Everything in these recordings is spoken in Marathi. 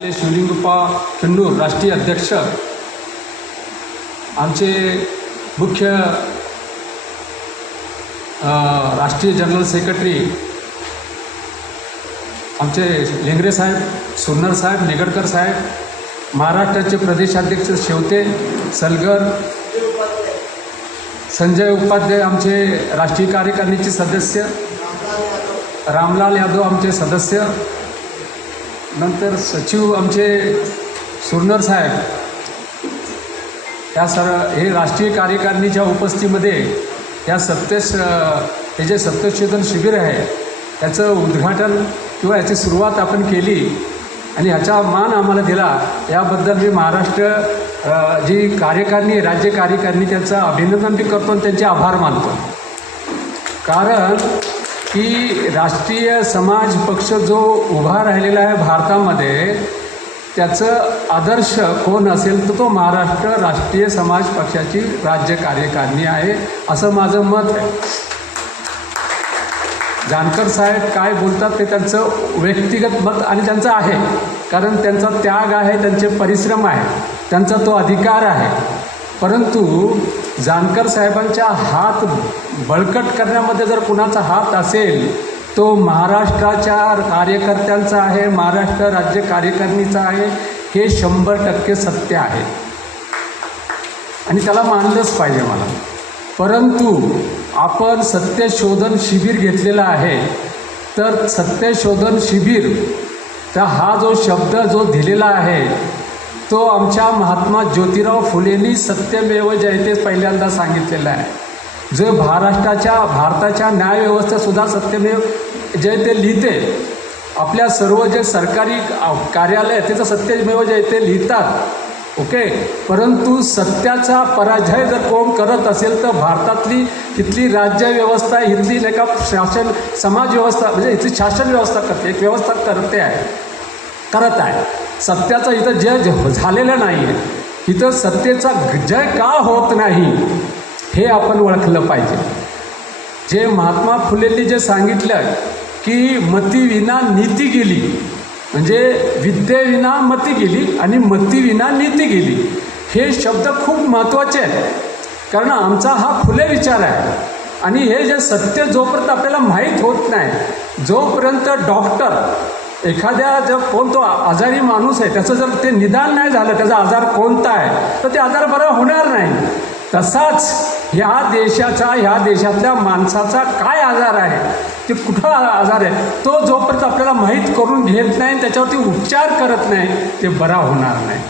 शिवलिंगप्पा किन्नूर राष्ट्रीय अध्यक्ष, आमचे मुख्य राष्ट्रीय जनरल सेक्रेटरी आमचे लेंगरे साहेब, सुरनर साहेब, निगडकर साहेब, महाराष्ट्राचे प्रदेशाध्यक्ष शेवते, सलगर, संजय उपाध्याय आमचे राष्ट्रीय कार्यकारिणीचे सदस्य, रामलाल यादव आमचे सदस्य, नंतर सचिव आमचे सुरनर साहेब, या हे राष्ट्रीय कार्यकारिणीच्या उपस्थितीमध्ये या हे जे सत्यशोधन शिबिर आहे त्याचं उद्घाटन किंवा याची सुरुवात आपण केली आणि ह्याचा मान आम्हाला दिला, याबद्दल मी महाराष्ट्र जी कार्यकारिणी, राज्य कार्यकारिणी त्यांचं अभिनंदन बी करतो आणि त्यांचे आभार मानतो. कारण की राष्ट्रीय समाज पक्ष जो उभा राहिलेला आहे भारतामध्ये, त्याचं आदर्श कोण असेल तर तो महाराष्ट्र राष्ट्रीय समाज पक्षाची राज्य कार्यकारिणी आहे, असं माझं मत आहे. जानकर साहेब काय बोलतात ते त्यांचं व्यक्तिगत मत आणि त्यांचं आहे, कारण त्यांचा त्याग आहे, त्यांचे परिश्रम आहे, त्यांचा तो अधिकार आहे. परंतु जानकर साहेबांच्या हात बळकट करण्यामध्ये जर कुणाचा हात असेल तो महाराष्ट्राच्या कार्यकर्त्यांचा आहे, महाराष्ट्र राज्य कार्यकारिणीचा आहे, हे 100% सत्य आहे आणि त्याला मानलंच पाहिजे मला. परंतु आपण सत्यशोधन शिबिर घेतलेला आहे, तर सत्यशोधन शिबिर तर हा जो शब्द जो दिलेला आहे तो आमच्या महात्मा ज्योतिराव फुलेंनी सत्यमेव जयते पहिल्यांदा सांगितलेला आहे. जो भारताच्या न्यायव्यवस्थेसुद्धा सत्यमेव जयते लिहिते. आपल्या सर्व जे सरकारी कार्यालय त्याचं सत्यमेव जयते लिहितात, ओके. परंतु सत्याचा पराजय जर कोण करत असेल तर भारतातली इथली राज्यव्यवस्था, इथली नाही का शासन समाज व्यवस्था, म्हणजे इथली शासन व्यवस्था करते, एक व्यवस्था करत आहे. सत्याचं इथं जय झालेलं नाही आहे. इथं सत्तेचा जय का होत नाही हे आपण ओळखलं पाहिजे. जे महात्मा फुलेंनी जे सांगितलं की मतीविना नीती गेली, म्हणजे विद्येविना मती गेली आणि मतीविना नीती गेली, हे शब्द खूप महत्त्वाचे आहेत. कारण आमचा हा फुले विचार आहे आणि हे जे सत्य जोपर्यंत आपल्याला माहीत होत नाही, जोपर्यंत डॉक्टर एखाद्या जर कोण तो आजारी माणूस आहे त्याचं जर ते निदान नाही झालं, त्याचा आजार कोणता आहे, तर ते आजार बरा होणार नाही. तसाच ह्या देशातल्या माणसाचा काय आजार आहे, ते कुठं आजार आहे, तो जोपर्यंत आपल्याला माहीत करून घेत नाही, त्याच्यावरती उपचार करत नाही, ते बरा होणार नाही.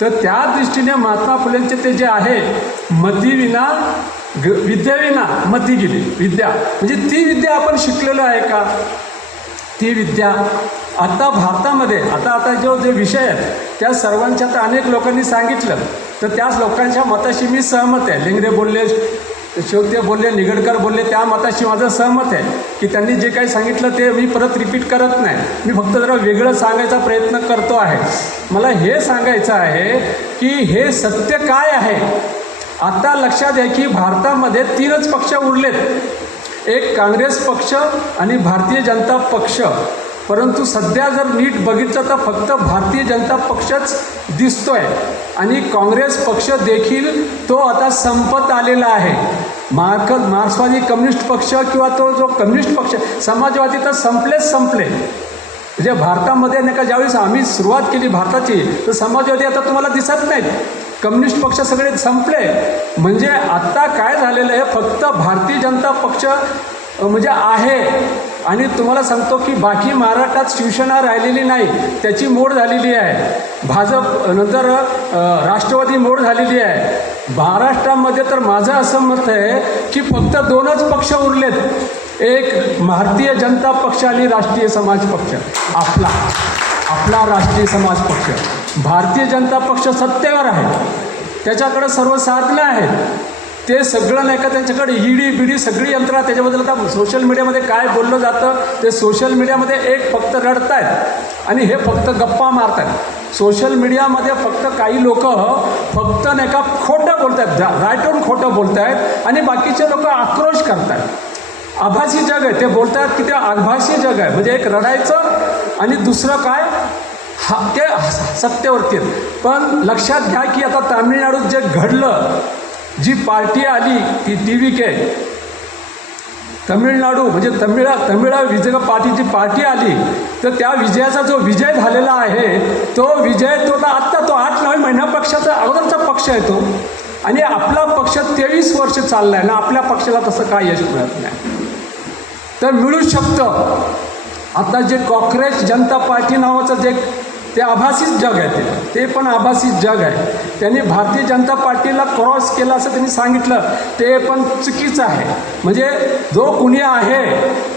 तर त्या दृष्टीने महात्मा फुलेंचे ते जे आहे, मतीविना विद्येविना मती गेली. विद्या म्हणजे ती विद्या आपण शिकलेलो आहे का? ती विद्या आता भारतामध्ये आता जो विषय आहेत त्या सर्वांच्या तर अनेक लोकांनी सांगितलं, तर त्याच लोकांच्या मताशी मी सहमत आहे. लेंगरे बोलले, शेवते बोलले, निगडकर बोलले, त्या मताशी माझं सहमत आहे की त्यांनी जे काही सांगितलं ते मी परत रिपीट करत नाही. मी फक्त जरा वेगळं सांगायचा प्रयत्न करतो आहे. मला हे सांगायचं आहे की हे सत्य काय आहे. आता लक्षात आहे की भारतामध्ये 3च पक्ष उरलेत, एक काँग्रेस पक्ष आणि भारतीय जनता पक्ष. परंतु सध्या जर नीट बघितलं तर फक्त भारतीय जनता पक्षच दिसतोय आणि काँग्रेस पक्ष देखील तो आता संपत आलेला आहे. मार्क्सवादी कम्युनिस्ट पक्ष किंवा तो जो कम्युनिस्ट पक्ष, समाजवादी तर संपले. म्हणजे भारतामध्ये नाही का ज्यावेळेस आम्ही सुरुवात केली भारताची, तर समाजवादी आता तुम्हाला दिसत नाहीत, कम्युनिस्ट पक्ष सगळे संपले. म्हणजे आत्ता काय झालेलं आहे, फक्त भारतीय जनता पक्ष म्हणजे आहे. आणि तुम्हाला सांगतो की बाकी महाराष्ट्रात शिवसेना राहिलेली नाही, त्याची मोड झालेली आहे. भाजप नंतर राष्ट्रवादी मोड झालेली आहे. महाराष्ट्रामध्ये तर माझं असं मत आहे की फक्त 2च पक्ष उरलेत, एक भारतीय जनता पक्ष आणि राष्ट्रीय समाज पक्ष. आपला राष्ट्रीय समाज पक्ष, भारतीय जनता पक्ष सत्तेवर आहे, त्याच्याकडे सर्व साधनं आहेत, ते सगळं नाही का त्यांच्याकडे ईडी बिडी सगळी यंत्रणा. त्याच्याबद्दल आता सोशल मीडियामध्ये काय बोललं जातं ते सोशल मीडियामध्ये एक फक्त रडतायत आणि हे फक्त गप्पा मारतात. सोशल मीडियामध्ये फक्त काही लोक फक्त नाही का खोटं बोलत आहेत, राईटून खोटं बोलत आहेत आणि बाकीचे लोक आक्रोश करत आहेत. आभासी जग आहे, ते बोलत आहेत की ते आभासी जग आहे, म्हणजे एक रडायचं आणि दुसरं काय ते सत्तेवरती आहेत. पण लक्षात घ्या की आता तामिळनाडूत जे घडलं, जी पार्टी आली ती TVK, तमिळनाडू म्हणजे तमिळ विजय पार्टीची पार्टी आली, तर त्या विजयाचा जो विजय झालेला आहे तो विजय तो आत्ता तो 8-9 महिन्या पक्षाचा अगोदरचा पक्ष आहे तो, आणि आपला पक्ष 23 वर्ष चालला आहे ना, आपल्या पक्षाला तसं काय यश मिळत नाही. तर मिळू शकतं. आता जे कॉक्रोच जनता पार्टी नावाचं जे ते आभासी जग आहे, ते पण आभासी जग आहे. त्यांनी भारतीय जनता पार्टीला क्रॉस केलं असं त्यांनी सांगितलं, ते पण चुकीचं आहे. म्हणजे जो कुणी आहे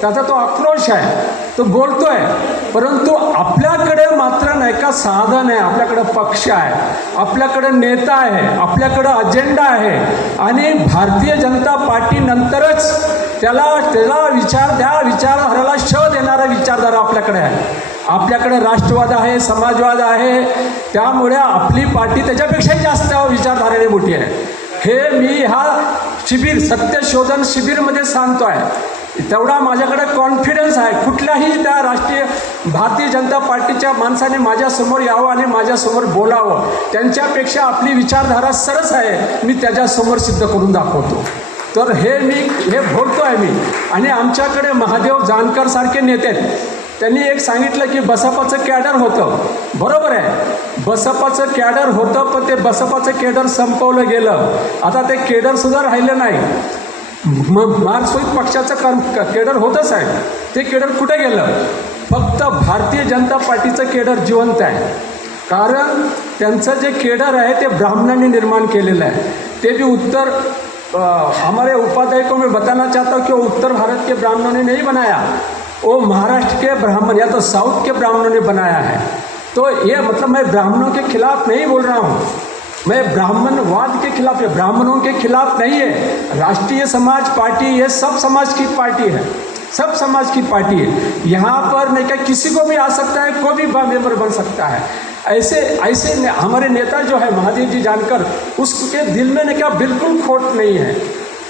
त्याचा तो आक्रोश आहे, तो बोलतो आहे, परंतु आपल्याकडे मात्र नाही का साधन आहे, आपल्याकडं पक्ष आहे, आपल्याकडं नेता आहे, आपल्याकडं अजेंडा आहे, आणि भारतीय जनता पार्टीनंतरच त्याला त्या विचारधाराला श देणारा विचारधारा आपल्याकडे आहे. आपल्याकडे राष्ट्रवाद आहे, समाजवाद आहे, त्यामुळे आपली पार्टी त्याच्यापेक्षाही जास्त विचारधारेने मोठी आहे. हे मी ह्या सत्यशोधन शिबिरमध्ये सांगतो आहे. तेवढा माझ्याकडे कॉन्फिडन्स आहे. कुठल्याही त्या भारतीय जनता पार्टीच्या माणसाने माझ्यासमोर यावं आणि माझ्यासमोर बोलावं, त्यांच्यापेक्षा आपली विचारधारा सरस आहे, मी त्याच्यासमोर सिद्ध करून दाखवतो. तर हे बोलतो आहे मी. आणि आमच्याकडे महादेव जानकर सारखे नेते आहेत. त्यांनी एक सांगितलं की बसपाचं कॅडर होतं. बरोबर आहे, बसपाचं कॅडर होतं, पण ते बसपाचं कॅडर संपवलं गेलं. आता ते कॅडरसुद्धा राहिलं नाही. मार्क्सवादी पक्षाचं कॅडर होतंच आहे, ते कॅडर कुठे गेलं? फक्त भारतीय जनता पार्टीचं कॅडर जिवंत आहे. कारण त्यांचं जे कॅडर आहे ते ब्राह्मणांनी निर्माण केलेलं आहे. ते भी हमारे उपाध्याय को मैं बताना चाहता हूँ कि उत्तर भारत के ब्राह्मणों ने नहीं बनाया, वो महाराष्ट्र के ब्राह्मण या तो साउथ के ब्राह्मणों ने बनाया है. तो ये मतलब मैं ब्राह्मणों के खिलाफ नहीं बोल रहा हूँ, मैं ब्राह्मणवाद के खिलाफ है, ब्राह्मणों के खिलाफ नहीं है. राष्ट्रीय समाज पार्टी ये सब समाज की पार्टी है, सब समाज की पार्टी है. यहाँ पर नहीं क्या किसी को भी आ सकता है, कोई भी मेंबर बन सकता है. ऐसे हमारे नेता जो है महादेव जी जानकर, उसके दिल में नहीं क्या बिल्कुल खोट नहीं है.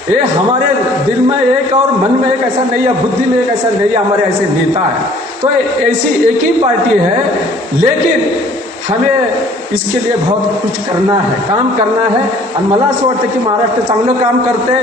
ये हमारे दिल में एक और मन में एक ऐसा नहीं है, बुद्धि में एक ऐसा नहीं है, हमारे ऐसे नेता है. तो ऐसी एक ही पार्टी है, लेकिन हमें इसके लिए बहुत कुछ करना है, काम करना आहे. आणि मला असं वाटतं की महाराष्ट्र चांगलं काम करते,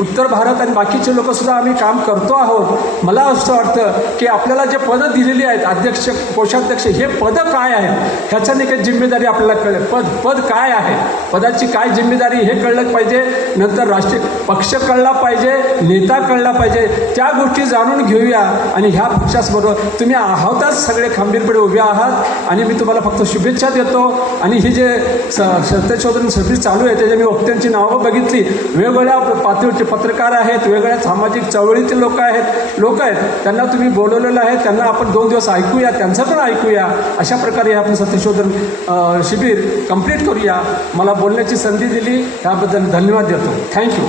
उत्तर भारत आणि बाकीचे लोकसुद्धा आम्ही काम करतो आहोत. मला असं वाटतं की आपल्याला जे पदं दिलेली आहेत, अध्यक्ष, कोषाध्यक्ष, हे पदं काय आहेत ह्याच्याने काही जिम्मेदारी आपल्याला कळेल. पद काय आहे, पदाची काय जिम्मेदारी हे कळलं पाहिजे. नंतर राष्ट्रीय पक्ष कळला पाहिजे, नेता कळला पाहिजे. त्या गोष्टी जाणून घेऊया आणि ह्या पक्षाबरोबर तुम्ही आहोतच सगळे खंबीरपणे उभे आहात. आणि मी तुम्हाला फक्त शुभेच्छा देतो. आणि ही जे सत्यशोधन शिबिर चालू आहे त्याच्या मी वक्त्यांची नावं बघितली. वेगवेगळ्या पातळीचे पत्रकार आहेत, वेगवेगळ्या सामाजिक चळवळीतील लोक आहेत, त्यांना तुम्ही बोलवलेलं आहे. त्यांना आपण 2 दिवस ऐकूया, त्यांचं पण ऐकूया. अशा प्रकारे आपण सत्यशोधन शिबिर कंप्लीट करूया. मला बोलण्याची संधी दिली त्याबद्दल धन्यवाद देतो. थँक्यू.